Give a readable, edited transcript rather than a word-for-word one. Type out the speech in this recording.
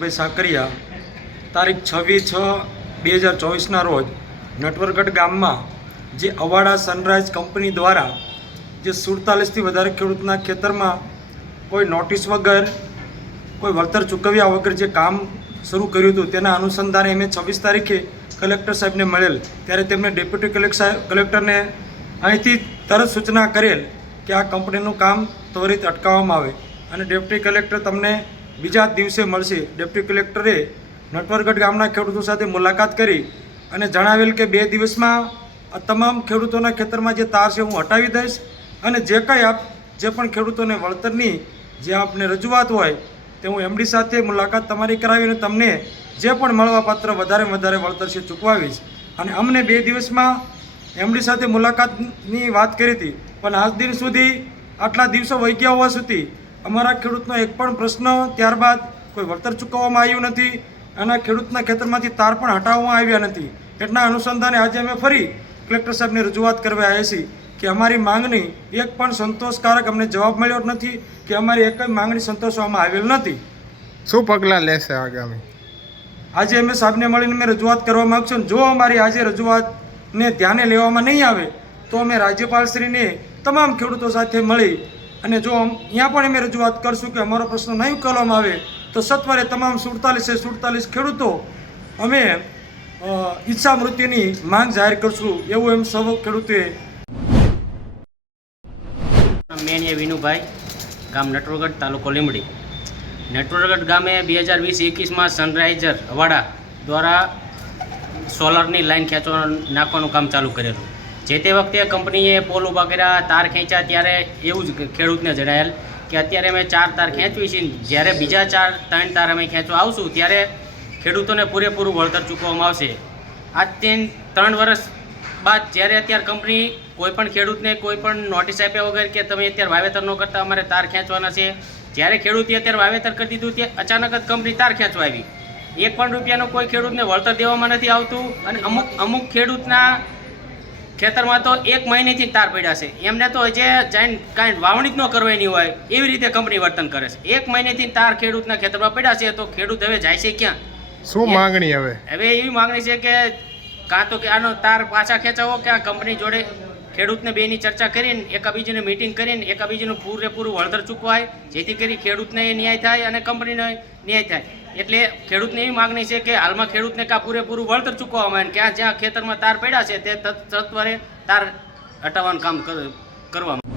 રવિન્દ્રભાઈ સાકરિયા તારીખ 26/6/2024 રોજ નટવરગઢ ગામમાં જે અવાડા સનરાઈઝ કંપની દ્વારા જે 47થી વધારે ખેડૂતના ખેતરમાં કોઈ નોટિસ વગર કોઈ વળતર ચૂકવ્યા વગર જે કામ શરૂ કર્યું હતું તેના અનુસંધાને અમે 26 તારીખે કલેક્ટર સાહેબને મળેલ ત્યારે તેમણે ડેપ્યુટી કલેક્ટરને અહીંથી તરત સૂચના કરેલ કે આ કંપનીનું કામ ત્વરિત અટકાવવામાં આવે અને ડેપ્યુટી કલેક્ટર તમને બીજા જ દિવસે મળશે. ડેપ્યુટી કલેક્ટરે નટવરગઢ ગામના ખેડૂતો સાથે મુલાકાત કરી અને જણાવેલ કે 2 દિવસમાં આ તમામ ખેડૂતોના ખેતરમાં જે તાર છે હું હટાવી દઈશ અને જે પણ ખેડૂતોને વળતરની જે આપને રજૂઆત હોય તે હું એમડી સાથે મુલાકાત તમારી કરાવીને તમને જે પણ મળવાપાત્ર વધારે વળતર છે ચૂકવાવીશ. અને અમને 2 દિવસમાં એમડી સાથે મુલાકાતની વાત કરી હતી, પણ આજ દિન સુધી આટલા દિવસો વહી ગયા હોવા સુધી અમારા ખેડૂતનો એક પણ પ્રશ્ન ત્યારબાદ કોઈ વળતર ચૂકવવામાં આવ્યું નથી અને ખેડૂતના ખેતરમાંથી તાર પણ હટાવવામાં આવ્યા નથી. એટલા અનુસંધાને આજે અમે ફરી કલેક્ટર સાહેબને રજૂઆત કરવા આવ્યા છીએ કે અમારી માંગણી એક પણ સંતોષકારક અમને જવાબ મળ્યો નથી કે અમારી એક માંગણી સંતોષવામાં આવેલ નથી. શું પગલાં લેશે આગામી? આજે અમે સાહેબને મળીને અમે રજૂઆત કરવા માગશું. જો અમારી આજે રજૂઆતને ધ્યાને લેવામાં નહીં આવે તો અમે રાજ્યપાલશ્રીને તમામ ખેડૂતો સાથે મળી અને જો અહીંયા પણ અમે રજૂઆત કરશું કે અમારો પ્રશ્ન નહીં ઉકેલવામાં આવે તો સત્વરે તમામ 47 ખેડૂતો અમે ઈચ્છા મૃત્યુની માંગ જાહેર કરશું એવું એમ સૌ ખેડૂતોએ. મેનિયા વિનુભાઈ, ગામ નટવરગઢ, તાલુકો લીંબડી. નટવરગઢ ગામે 2020-21માં સનરાઈઝર અવાડા દ્વારા સોલરની લાઈન નાખવાનું કામ ચાલુ કરેલું. જે તે વખતે કંપનીએ પોલ ઊભા કર્યા, તાર ખેંચ્યા, ત્યારે એવું જ ખેડૂતને જણાયેલ કે અત્યારે અમે 4 તાર ખેંચવી છીએ, જ્યારે બીજા 3 તાર અમે ખેંચવા આવશું ત્યારે ખેડૂતોને પૂરેપૂરું વળતર ચૂકવવામાં આવશે. આજથી 3 વર્ષ બાદ જ્યારે અત્યારે કંપની કોઈપણ ખેડૂતને કોઈપણ નોટિસ આપ્યા વગર કે તમે અત્યારે વાવેતર ન કરતા અમારે તાર ખેંચવાના છે, જ્યારે ખેડૂતે અત્યારે વાવેતર કરી દીધું તે અચાનક જ કંપની તાર ખેંચવા આવી. 1 પણ રૂપિયાનો કોઈ ખેડૂતને વળતર દેવામાં નથી આવતું અને અમુક ખેડૂતના ખેતરમાં તો 1 મહિનેથી તાર પડ્યા છે, એમને તો જે જઈને કાંઈ વાવણી જ ન કરવાની હોય એવી રીતે કંપની વર્તન કરે છે. 1 મહિનેથી તાર ખેડૂતના ખેતરમાં પડ્યા છે તો ખેડૂત હવે જાય છે ક્યાં? શું માંગણી? હવે એવી માંગણી છે કે કાં તો કે આનો તાર પાછા ખેંચાવો કે આ કંપની જોડે ખેડૂતને બેની ચર્ચા કરીને એકાબીજીને મિટિંગ કરીને એકાબીજીનું પૂરેપૂરું વળતર ચૂકવાય, જેથી કરી ખેડૂતને ન્યાય થાય અને કંપનીને ન્યાય થાય. એટલે ખેડૂતની એવી માગણી છે કે હાલમાં ખેડૂતને કાં પૂરેપૂરું વળતર ચૂકવવામાં આવે, ક્યાં જ્યાં ખેતરમાં તાર પડ્યા છે તે સત્વરે તાર હટાવવાનું કામ કરવામાં.